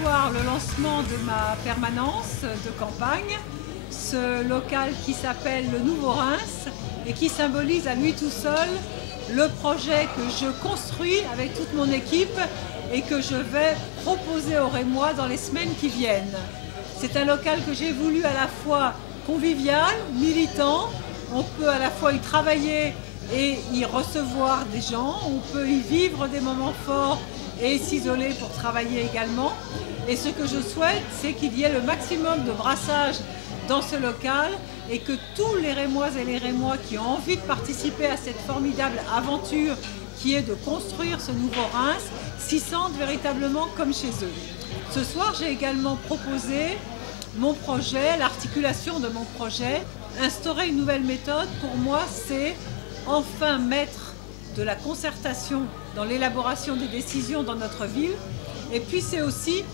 soir le lancement de ma permanence de campagne, ce local qui s'appelle le Nouveau Reims et qui symbolise à lui tout seul le projet que je construis avec toute mon équipe et que je vais proposer aux Rémois dans les semaines qui viennent. C'est un local que j'ai voulu à la fois convivial, militant, on peut à la fois y travailler et y recevoir des gens, on peut y vivre des moments forts et s'isoler pour travailler également. Et ce que je souhaite, c'est qu'il y ait le maximum de brassage dans ce local et que tous les Rémois et les Rémois qui ont envie de participer à cette formidable aventure qui est de construire ce nouveau Reims s'y sentent véritablement comme chez eux. Ce soir, j'ai également proposé mon projet, l'articulation de mon projet. Instaurer une nouvelle méthode, pour moi, c'est enfin mettre de la concertation dans l'élaboration des décisions dans notre ville. Et puis c'est aussi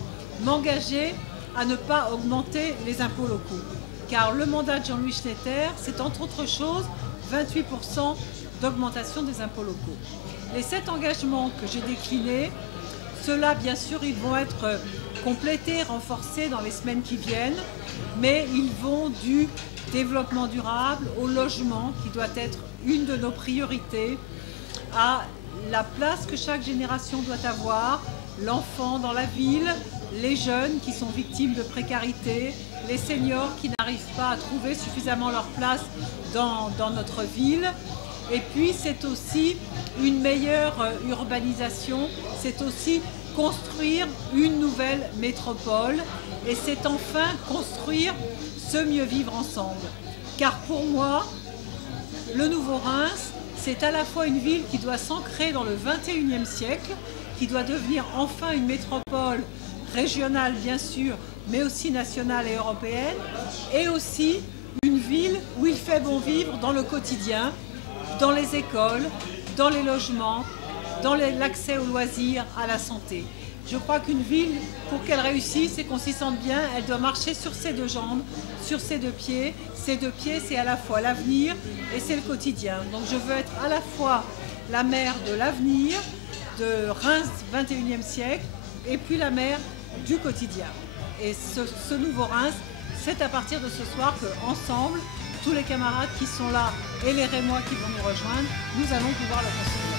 m'engager à ne pas augmenter les impôts locaux. Car le mandat de Jean-Louis Schnetter, c'est entre autres choses 28% d'augmentation des impôts locaux. Les 7 engagements que j'ai déclinés, ceux-là, bien sûr, ils vont être complétés, renforcés dans les semaines qui viennent, mais ils vont du développement durable au logement, qui doit être une de nos priorités, à la place que chaque génération doit avoir, l'enfant dans la ville, les jeunes qui sont victimes de précarité, les seniors qui n'arrivent pas à trouver suffisamment leur place dans notre ville. Et puis c'est aussi une meilleure urbanisation, c'est aussi construire une nouvelle métropole et c'est enfin construire ce mieux vivre ensemble. Car pour moi, le Nouveau Reims, c'est à la fois une ville qui doit s'ancrer dans le 21e siècle, qui doit devenir enfin une métropole régionale bien sûr, mais aussi nationale et européenne, et aussi une ville où il fait bon vivre dans le quotidien, dans les écoles, dans les logements, dans l'accès aux loisirs, à la santé. Je crois qu'une ville, pour qu'elle réussisse et qu'on s'y sente bien, elle doit marcher sur ses 2 jambes, sur ses 2 pieds. Ces 2 pieds, c'est à la fois l'avenir et c'est le quotidien. Donc je veux être à la fois la maire de l'avenir, de Reims 21e siècle, et puis la maire du quotidien. Et ce nouveau Reims, c'est à partir de ce soir qu'ensemble, tous les camarades qui sont là et les Rémois qui vont nous rejoindre, nous allons pouvoir le construire.